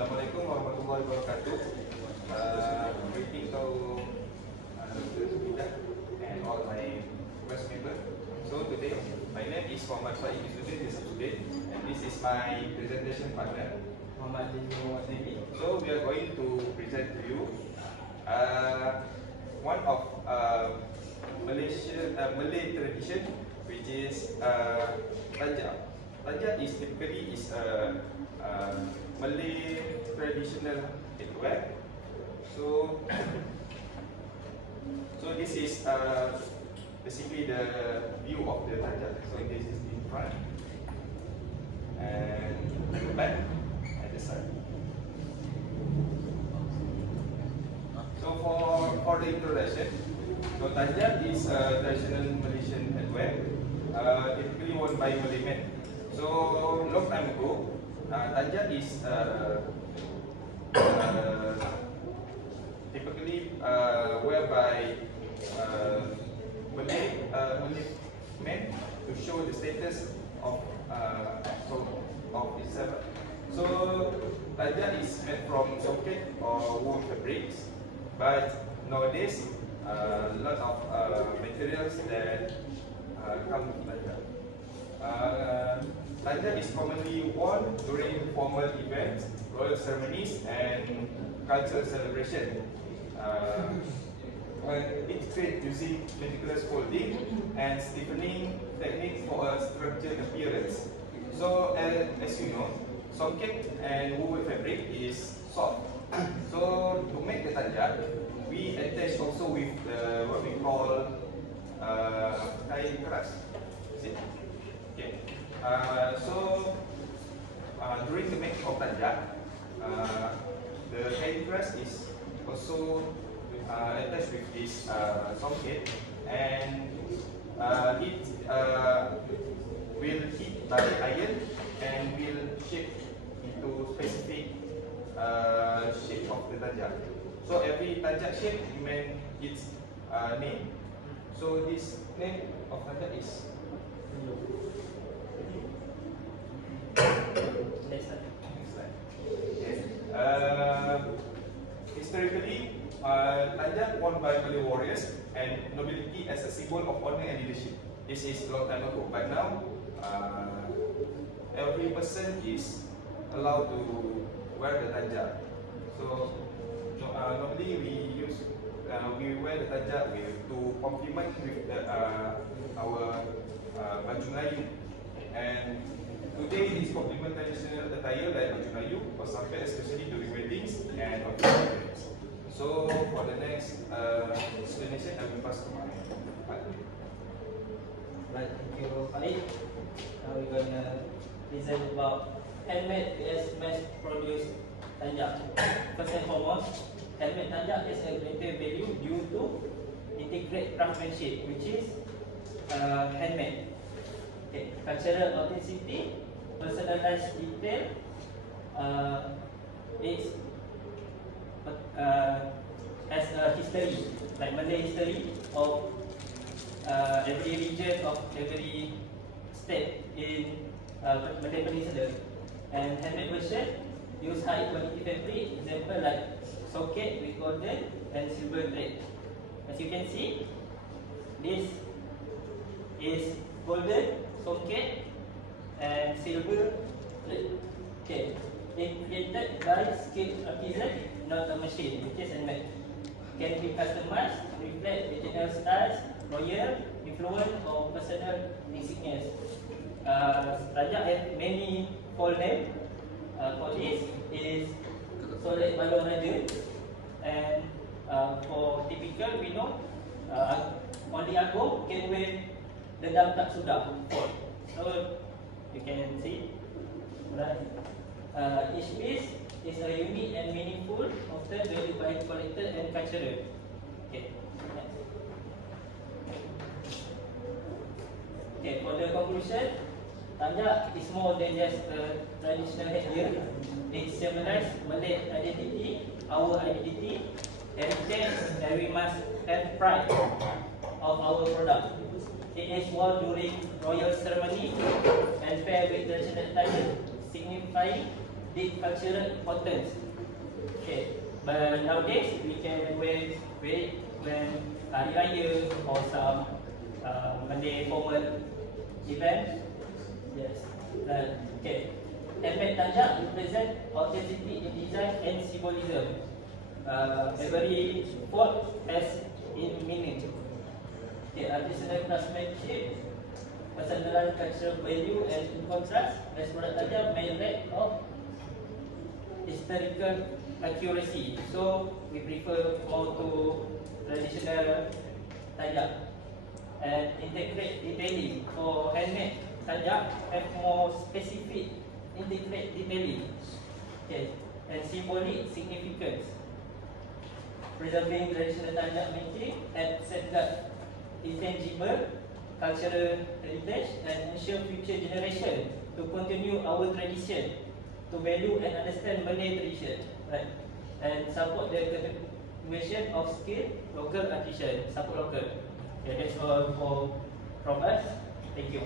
Assalamualaikum warahmatullahi wabarakatuh. Greeting to Dr. Subidah and all my class members. So today, my name is Muhammad Faiz Izzuddin, this student, and this is my presentation partner, Muhammad Dini. So we are going to present to you one of Malay tradition, which is Tanjak. Tanjak is typically Malay traditional headwear. So this is basically the view of the Tanjak. So this is in front and the back and the side. So for the introduction, so Tanjak is a traditional Malaysian headwear, typically worn by Malay men. So long time ago, Tanjak is typically wear by Malay men to show the status of itself. So Tanjak is made from socket or wool fabrics, but nowadays a lot of materials that come with Tanjak. Tanjak is commonly worn during formal events, royal ceremonies, and cultural celebration. It's created using meticulous folding and stiffening techniques for a structured appearance. So, as you know, socket and wool fabric is soft. So, to make the Tanjak, we attach also with what we call kain keras. Is it? Okay. During the making of Tanjak, the kain keras is also attached with this socket, and it will heat by iron and will shape into specific shape of the Tanjak. So every Tanjak shape demands its name. So this name of Tanjak is next slide. Yes. Historically, Tanjak worn by Malay warriors and nobility as a symbol of honor and leadership. This is a long time ago, but now every person is allowed to wear the Tanjak. So normally we wear the Tanjak to complement with our baju Melayu, and today it is complement traditional attire like baju Melayu or sampai especially during weddings and occasions. So for the next explanation, I will pass to my partner. Right, thank you, Farid. Now we're gonna present about handmade vs mass-produced Tanjak. First and foremost, handmade Tanjak is a greater value due to integrate craftsmanship, which is handmade. Okay, cultural authenticity, personalized detail. It has a history, like Malay history of every region of every state in Malay Peninsula. And handmade version use high quality fabric, example like socket with golden and silver thread. As you can see, this is golden socket and silver thread. Okay, it created by skilled artisan, not a machine, which is handmade. Can be customized, reflect regional styles, royal influence, or personal insignias. Tanjak have many full name. For this is Solek Balon Raja, and for typical we know only Agong can wear Dendam Tak Sudah. So you can see, right? Each piece is a unique and meaningful, often valued by collector and cultural. Okay. Next. Okay, for the conclusion, Tanjak is more than just a traditional headgear. It symbolizes Malay identity, our identity, heritage, and we must have pride of our product. It is worn during royal ceremony and paired with traditional attire, signifying deep cultural importance. Okay, but nowadays we can wear it when Hari Raya or some Monday formal event. Yes. Okay. Handmade Tanjak represent authenticity in design and symbolism. Every quote has in meaning. Okay, artisanal craftsmanship, personal cultural value, and in contrast, mass product Tanjak may lack of historical accuracy. So we prefer more to traditional Tanjak and integrate detailing. For handmade Tanjak have more specific integrate detailing, okay, and symbolic significance. Preserving traditional Tanjak making and safeguard intangible cultural heritage and ensure future generation to continue our tradition, to value and understand Malay tradition, right? And support the continuation of skill local artisan, support local. Okay, that's all from us. Thank you.